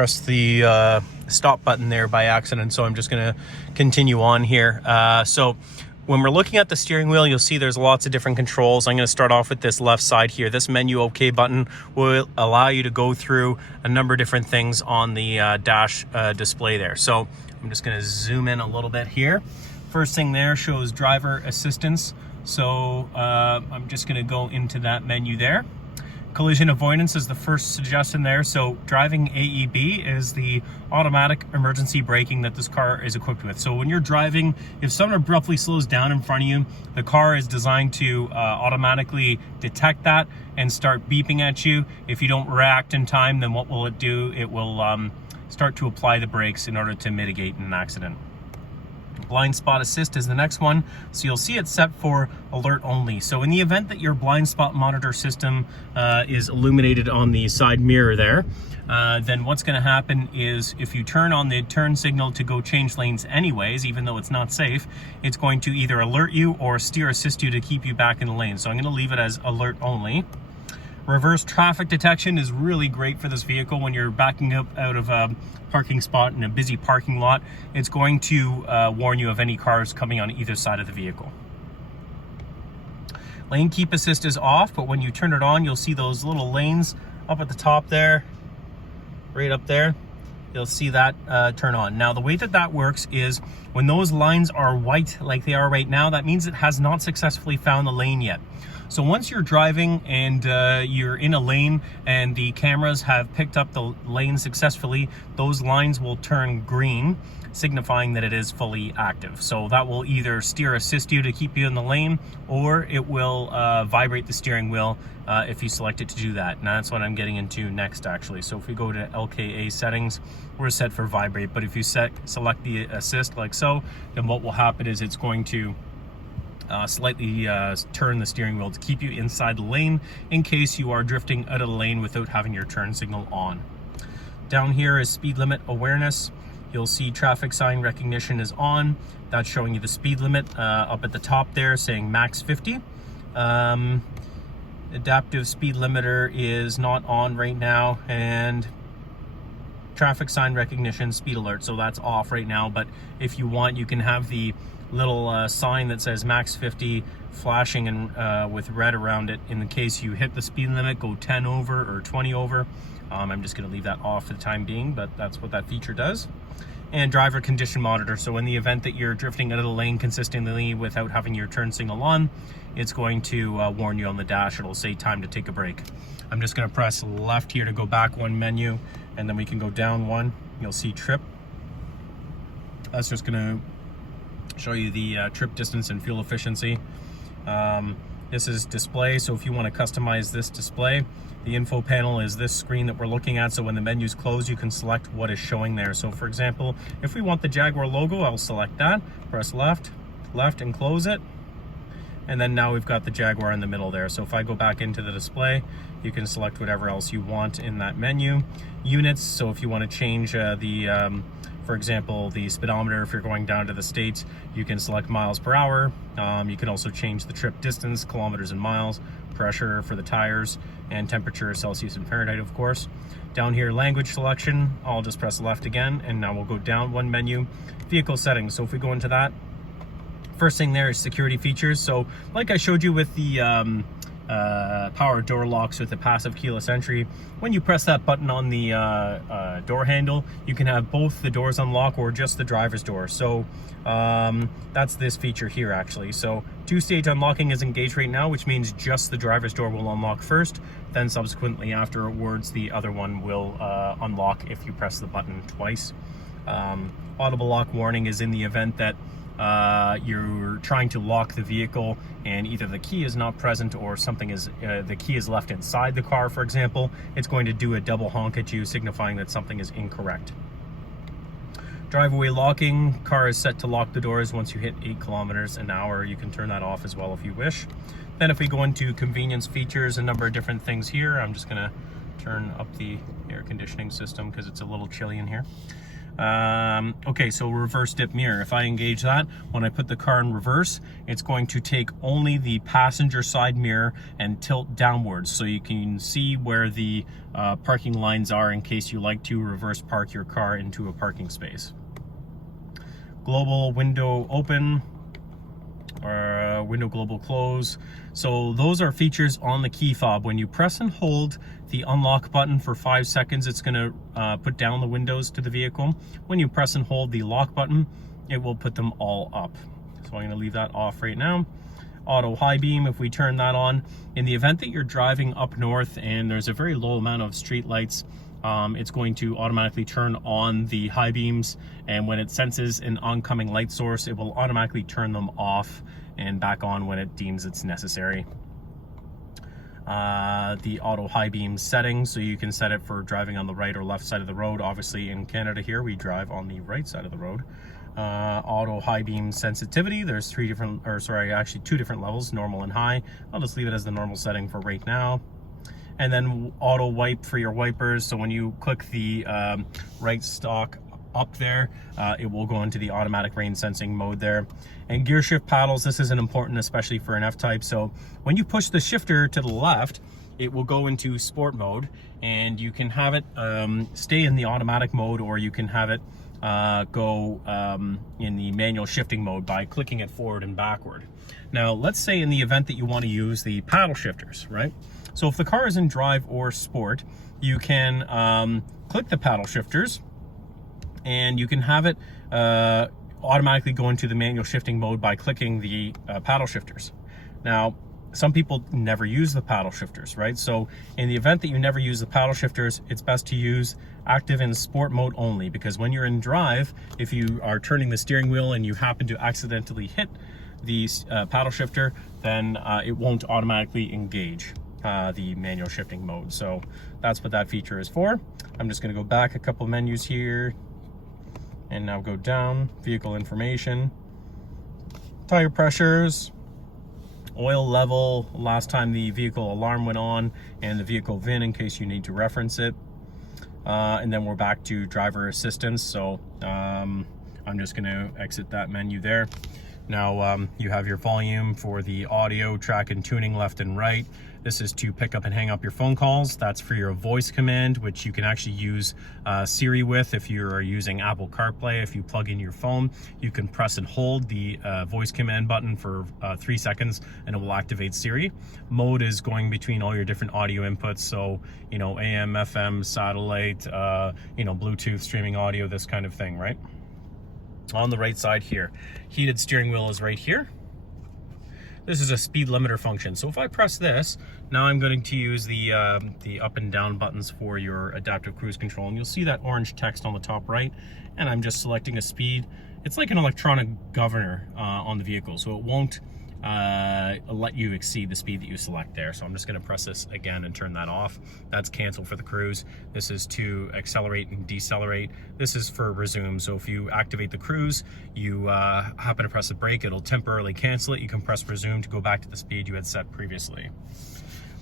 pressed the stop button there by accident, so I'm just going to continue on here. So when we're looking at the steering wheel, you'll see there's lots of different controls. I'm going to start off with this left side here. This menu OK button will allow you to go through a number of different things on the dash display there. So I'm just going to zoom in a little bit here. First thing there shows driver assistance. So I'm just going to go into that menu there. Collision avoidance is the first suggestion there. So driving AEB is the automatic emergency braking that this car is equipped with. So when you're driving, if someone abruptly slows down in front of you, the car is designed to automatically detect that and start beeping at you. If you don't react in time, then what will it do? It will start to apply the brakes in order to mitigate an accident. Blind spot assist is the next one. So you'll see it's set for alert only. So in the event that your blind spot monitor system is illuminated on the side mirror there, then what's going to happen is if you turn on the turn signal to go change lanes anyways, even though it's not safe, it's going to either alert you or steer assist you to keep you back in the lane. So I'm going to leave it as alert only. Reverse traffic detection is really great for this vehicle when you're backing up out of a parking spot in a busy parking lot. It's going to warn you of any cars coming on either side of the vehicle. Lane keep assist is off, but when you turn it on, you'll see those little lanes up at the top there, right up there. You'll see that turn on. Now, the way that that works is when those lines are white like they are right now, that means it has not successfully found the lane yet. So once you're driving and you're in a lane and the cameras have picked up the lane successfully, those lines will turn green, signifying that it is fully active. So that will either steer assist you to keep you in the lane, or it will vibrate the steering wheel if you select it to do that. And that's what I'm getting into next, actually. So if we go to LKA settings, we're set for vibrate. But if you select the assist like so, then what will happen is it's going to slightly turn the steering wheel to keep you inside the lane in case you are drifting out of the lane without having your turn signal on. Down here is speed limit awareness. You'll see traffic sign recognition is on. That's showing you the speed limit up at the top there saying max 50. Adaptive speed limiter is not on right now, and traffic sign recognition speed alert, so that's off right now. But if you want, you can have the little sign that says max 50 flashing and with red around it in the case you hit the speed limit, go 10 over or 20 over. I'm just going to leave that off for the time being, but that's what that feature does. And driver condition monitor. So in the event that you're drifting out of the lane consistently without having your turn signal on, it's going to warn you on the dash. It'll say time to take a break. I'm just going to press left here to go back one menu, and then we can go down one. You'll see trip. That's just going to show you the trip distance and fuel efficiency. This is display, so if you want to customize this display, the info panel is this screen that we're looking at. So when the menus close, you can select what is showing there. So for example, if we want the Jaguar logo, I'll select that, press left, and close it. And then now we've got the Jaguar in the middle there. So if I go back into the display, you can select whatever else you want in that menu. Units, so if you want to change for example, the speedometer, if you're going down to the States, you can select miles per hour. You can also change the trip distance, kilometers and miles, pressure for the tires, and temperature, Celsius and Fahrenheit, of course. Down here, language selection, I'll just press left again, and now we'll go down one menu, vehicle settings. So if we go into that, first thing there is security features. So like I showed you with the power door locks with the passive keyless entry, when you press that button on the door handle, you can have both the doors unlock or just the driver's door. So that's this feature here, actually. So two-stage unlocking is engaged right now, which means just the driver's door will unlock first, then subsequently afterwards the other one will unlock if you press the button twice. Audible lock warning is in the event that you're trying to lock the vehicle and either the key is not present or something is the key is left inside the car, for example. It's going to do a double honk at you, signifying that something is incorrect. Drive-away locking, car is set to lock the doors once you hit 8 kilometers an hour. You can turn that off as well if you wish. Then if we go into convenience features, a number of different things here. I'm just going to turn up the air conditioning system because it's a little chilly in here. Okay, so reverse dip mirror. If I engage that, when I put the car in reverse, it's going to take only the passenger side mirror and tilt downwards, so you can see where the parking lines are in case you like to reverse park your car into a parking space. Global window open, or window global close. So those are features on the key fob. When you press and hold the unlock button for 5 seconds, it's going to put down the windows to the vehicle. When you press and hold the lock button, it will put them all up. So I'm going to leave that off right now. Auto high beam, if we turn that on, in the event that you're driving up north and there's a very low amount of street lights, it's going to automatically turn on the high beams, and when it senses an oncoming light source, it will automatically turn them off and back on when it deems it's necessary. The auto high beam settings, so you can set it for driving on the right or left side of the road. Obviously in Canada here, we drive on the right side of the road. Auto high beam sensitivity, there's two different levels, normal and high. I'll just leave it as the normal setting for right now. And then auto wipe for your wipers, so when you click the right stalk up there, it will go into the automatic rain sensing mode there. And gear shift paddles, this isn't important, especially for an F-Type. So when you push the shifter to the left, it will go into sport mode, and you can have it stay in the automatic mode, or you can have it go in the manual shifting mode by clicking it forward and backward. Now, let's say in the event that you want to use the paddle shifters, right? So if the car is in drive or sport, you can click the paddle shifters, and you can have it automatically go into the manual shifting mode by clicking the paddle shifters. Now, some people never use the paddle shifters, right? So in the event that you never use the paddle shifters, it's best to use active in sport mode only, because when you're in drive, if you are turning the steering wheel and you happen to accidentally hit the paddle shifter, then it won't automatically engage the manual shifting mode. So that's what that feature is for. I'm just going to go back a couple menus here, and now go down, vehicle information, tire pressures, oil level, last time the vehicle alarm went on, and the vehicle VIN in case you need to reference it. And then we're back to driver assistance. So I'm just going to exit that menu there. Now you have your volume for the audio, track and tuning left and right. This is to pick up and hang up your phone calls. That's for your voice command, which you can actually use Siri with if you're using Apple CarPlay. If you plug in your phone, you can press and hold the voice command button for 3 seconds and it will activate Siri. Mode is going between all your different audio inputs. So, you know, AM, FM, satellite, you know, Bluetooth, streaming audio, this kind of thing, right? On the right side here, heated steering wheel is right here. This is a speed limiter function. So if I press this, now I'm going to use the up and down buttons for your adaptive cruise control. And you'll see that orange text on the top right. And I'm just selecting a speed. It's like an electronic governor on the vehicle. So it won't let you exceed the speed that you select there. So I'm just going to press this again and turn that off. That's cancel for the cruise. This is to accelerate and decelerate. This is for resume. So if you activate the cruise, you happen to press the brake, it'll temporarily cancel it. You can press resume to go back to the speed you had set previously.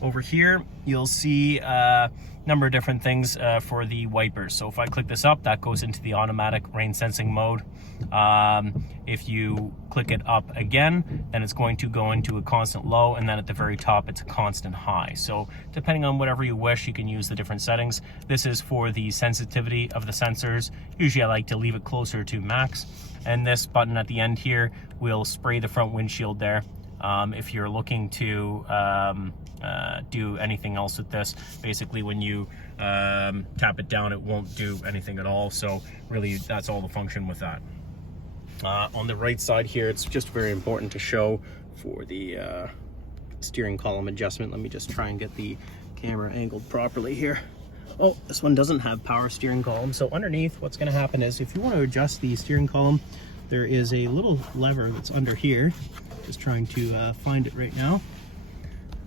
Over here, you'll see a number of different things for the wipers. So if I click this up, that goes into the automatic rain sensing mode. If you click it up again, then it's going to go into a constant low, and then at the very top, it's a constant high. So depending on whatever you wish, you can use the different settings. This is for the sensitivity of the sensors. Usually I like to leave it closer to max. And this button at the end here will spray the front windshield there. If you're looking to do anything else with this, basically when you tap it down, it won't do anything at all. So really, that's all the function with that. On the right side here, it's just very important to show for the steering column adjustment. Let me just try and get the camera angled properly here. Oh, this one doesn't have power steering column. So underneath, what's going to happen is if you want to adjust the steering column, there is a little lever that's under here. Just trying to find it right now.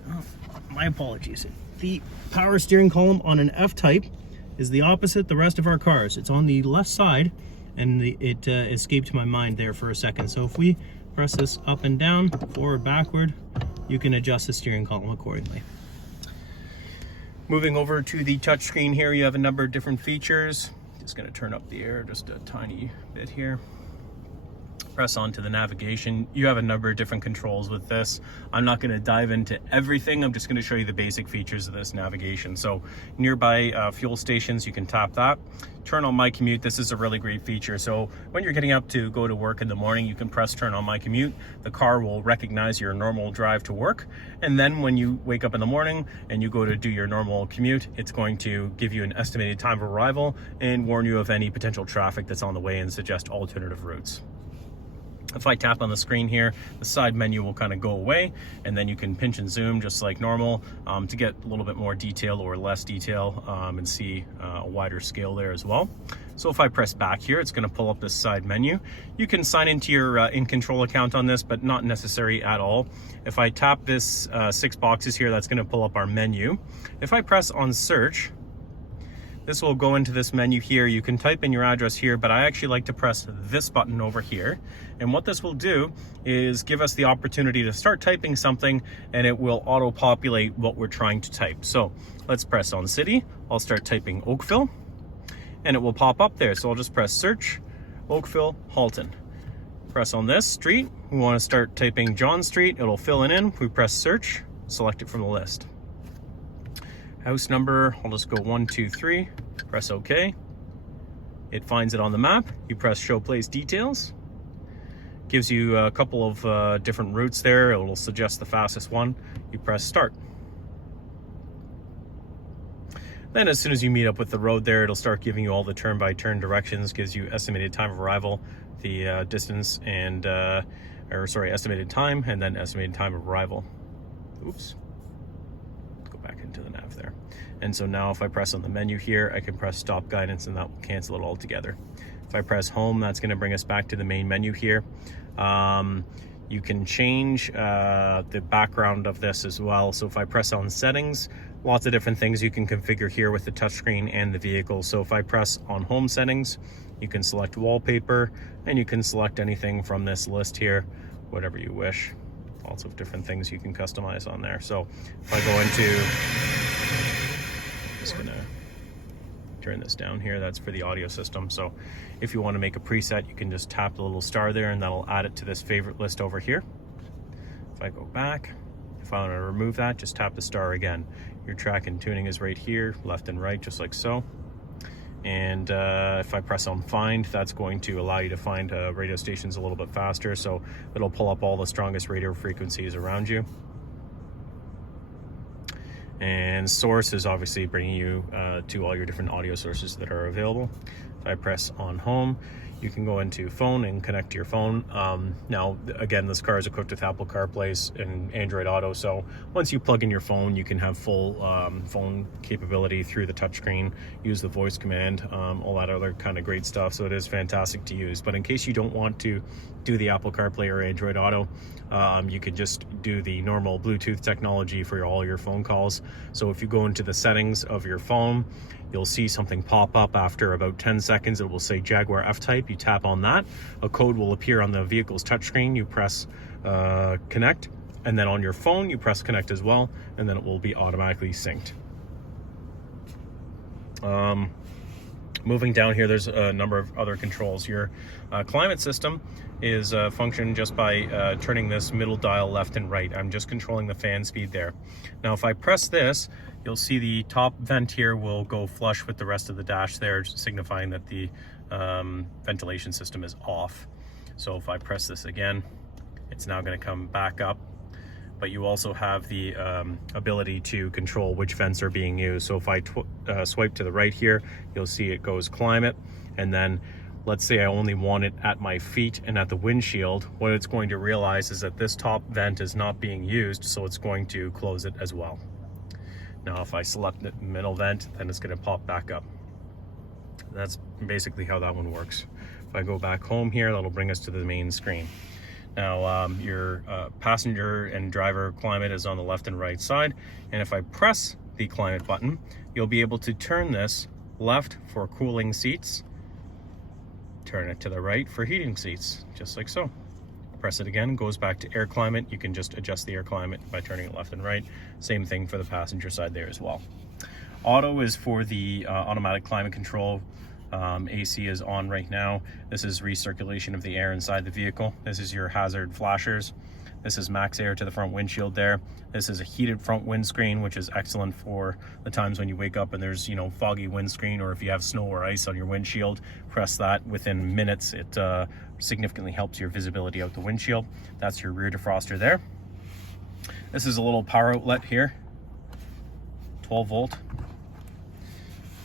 Oh, my apologies. The power steering column on an F-Type is the opposite the rest of our cars. It's on the left side, and it escaped my mind there for a second. So if we press this up and down, forward, backward, you can adjust the steering column accordingly. Moving over to the touchscreen here, you have a number of different features. Just going to turn up the air just a tiny bit here. Press onto the navigation. You have a number of different controls with this. I'm not going to dive into everything. I'm just going to show you the basic features of this navigation. So nearby fuel stations, you can tap that. Turn on My Commute. This is a really great feature. So when you're getting up to go to work in the morning, you can press turn on My Commute. The car will recognize your normal drive to work. And then when you wake up in the morning and you go to do your normal commute, it's going to give you an estimated time of arrival and warn you of any potential traffic that's on the way and suggest alternative routes. If I tap on the screen here, the side menu will kind of go away, and then you can pinch and zoom just like normal to get a little bit more detail or less detail and see a wider scale there as well. So if I press back here, it's going to pull up this side menu. You can sign into your in-control account on this, but not necessary at all. If I tap this 6 boxes here, that's going to pull up our menu. If I press on search, this will go into this menu here. You can type in your address here, but I actually like to press this button over here. And what this will do is give us the opportunity to start typing something, and it will auto-populate what we're trying to type. So let's press on city. I'll start typing Oakville, and it will pop up there. So I'll just press search, Oakville, Halton. Press on this street. We want to start typing John Street. It'll fill it in. We press search, select it from the list. House number, I'll just go 123, press OK. It finds it on the map. You press show place details. Gives you a couple of different routes there. It will suggest the fastest one. You press start. Then as soon as you meet up with the road there, it'll start giving you all the turn-by-turn directions, gives you estimated time of arrival, the distance, and, estimated time, and then estimated time of arrival. Oops. Back into the nav there. And so now if I press on the menu here, I can press stop guidance and that will cancel it all together. If I press home, that's going to bring us back to the main menu here. You can change the background of this as well. So if I press on settings, lots of different things you can configure here with the touchscreen and the vehicle. So if I press on home settings, you can select wallpaper and you can select anything from this list here, whatever you wish. Lots of different things you can customize on there. So if I go into, I'm just gonna turn this down here, that's for the audio system. So if you want to make a preset, you can just tap the little star there and that'll add it to this favorite list over here. If I go back, if I want to remove that, just tap the star again. Your track and tuning is right here, left and right, just like so. And if I press on find, that's going to allow you to find radio stations a little bit faster. So it'll pull up all the strongest radio frequencies around you. And source is obviously bringing you to all your different audio sources that are available. If I press on home, you can go into phone and connect to your phone. Now, again, this car is equipped with Apple CarPlay and Android Auto, so once you plug in your phone, you can have full phone capability through the touchscreen, use the voice command, all that other kind of great stuff, so it is fantastic to use. But in case you don't want to do the Apple CarPlay or Android Auto, you could just do the normal Bluetooth technology for all your phone calls. So if you go into the settings of your phone, you'll see something pop up after about 10 seconds. It will say Jaguar F-Type. You tap on that. A code will appear on the vehicle's touchscreen. You press connect, and then on your phone, you press connect as well, and then it will be automatically synced. Moving down here, there's a number of other controls. Your climate system is functioned just by turning this middle dial left and right. I'm just controlling the fan speed there. Now, if I press this, you'll see the top vent here will go flush with the rest of the dash there, signifying that the ventilation system is off. So if I press this again, it's now going to come back up. But you also have the ability to control which vents are being used. So if I swipe to the right here, you'll see it goes climate, and then let's say I only want it at my feet and at the windshield. What it's going to realize is that this top vent is not being used, so it's going to close it as well. Now if I select the middle vent, then it's going to pop back up. That's basically how that one works. If I go back home here, that'll bring us to the main screen. Now your passenger and driver climate is on the left and right side, and if I press the climate button, you'll be able to turn this left for cooling seats, turn it to the right for heating seats, just like so. Press it again, goes back to air climate. You can just adjust the air climate by turning it left and right. Same thing for the passenger side there as well. Auto is for the automatic climate control. AC is on right now. This is recirculation of the air inside the vehicle. This is your hazard flashers. This is max air to the front windshield there. This is a heated front windscreen, which is excellent for the times when you wake up and there's, you know, foggy windscreen, or if you have snow or ice on your windshield, press that. Within minutes, it significantly helps your visibility out the windshield. That's your rear defroster there. This is a little power outlet here, 12 volt.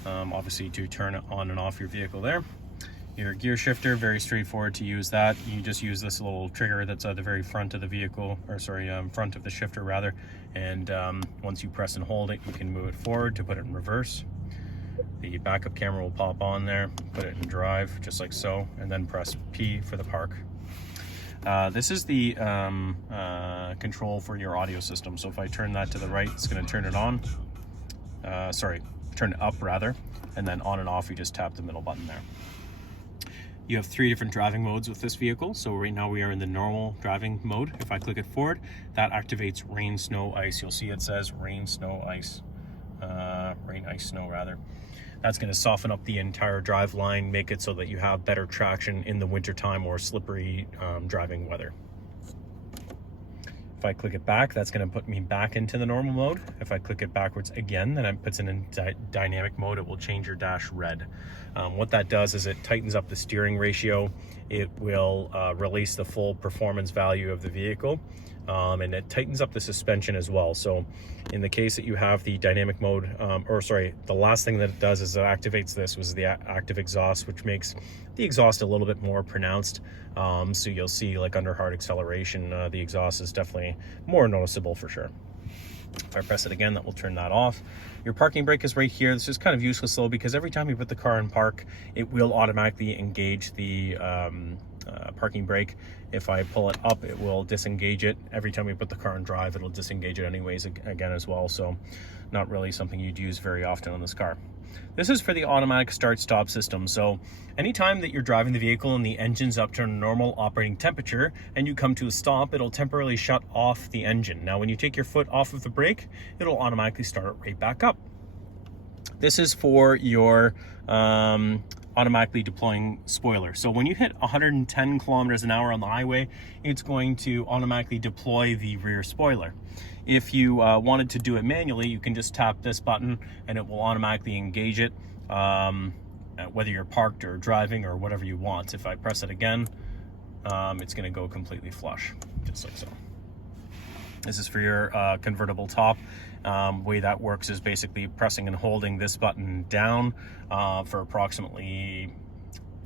Obviously to turn it on and off your vehicle there. Your gear shifter, very straightforward to use that. You just use this little trigger that's at the very front of the vehicle, or sorry, front of the shifter rather. And once you press and hold it, you can move it forward to put it in reverse. The backup camera will pop on there, put it in drive, just like so, and then press P for the park. This is the control for your audio system. So if I turn that to the right, it's gonna turn it on. Turn it up rather, and then on and off, you just tap the middle button there. You have 3 different driving modes with this vehicle. So right now we are in the normal driving mode. If I click it forward, that activates rain, snow, ice. You'll see it says rain, snow, ice, rain, ice, snow rather. That's going to soften up the entire drive line, make it so that you have better traction in the wintertime or slippery driving weather. If I click it back, that's going to put me back into the normal mode. If I click it backwards again, then it puts it in dynamic mode. It will change your dash red. What that does is it tightens up the steering ratio. It will release the full performance value of the vehicle, and it tightens up the suspension as well. So in the case that you have the dynamic mode, the last thing that it does is it activates this, was the active exhaust, which makes the exhaust a little bit more pronounced. So you'll see, like under hard acceleration, the exhaust is definitely more noticeable for sure. If I press it again, that will turn that off. Your parking brake is right here. This is kind of useless though, because every time you put the car in park, it will automatically engage the parking brake. If I pull it up, it will disengage it. Every time we put the car in drive, it'll disengage it anyways again as well. So not really something you'd use very often on this car. This is for the automatic start-stop system. So anytime that you're driving the vehicle and the engine's up to a normal operating temperature and you come to a stop, it'll temporarily shut off the engine. Now, when you take your foot off of the brake, it'll automatically start it right back up. This is for your automatically deploying spoiler. So when you hit 110 kilometers an hour on the highway, it's going to automatically deploy the rear spoiler. If you wanted to do it manually, you can just tap this button and it will automatically engage it, whether you're parked or driving or whatever you want. If I press it again, it's going to go completely flush, just like so. This is for your convertible top. Way that works is basically pressing and holding this button down for approximately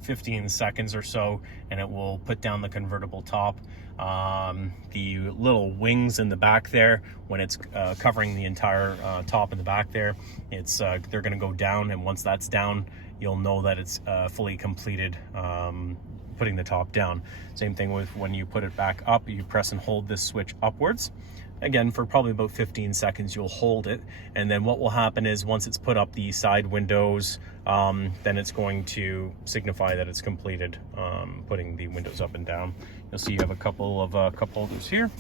15 seconds or so, and it will put down the convertible top. The little wings in the back there, when it's covering the entire top in the back there, it's they're going to go down, and once that's down, you'll know that it's fully completed putting the top down. Same thing with when you put it back up, you press and hold this switch upwards. Again, for probably about 15 seconds, you'll hold it. And then what will happen is once it's put up the side windows, then it's going to signify that it's completed putting the windows up and down. You'll see you have a couple of cup holders here.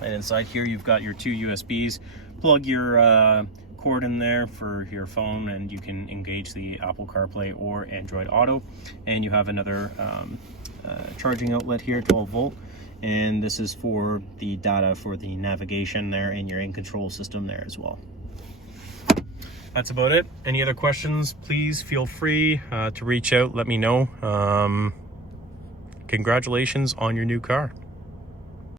And inside here, you've got your 2 USBs. Plug your cord in there for your phone, and you can engage the Apple CarPlay or Android Auto. And you have another charging outlet here, 12 volt. And this is for the data for the navigation there, and your in-control system there as well. That's about it. Any other questions, please feel free to reach out, let me know. Congratulations on your new car.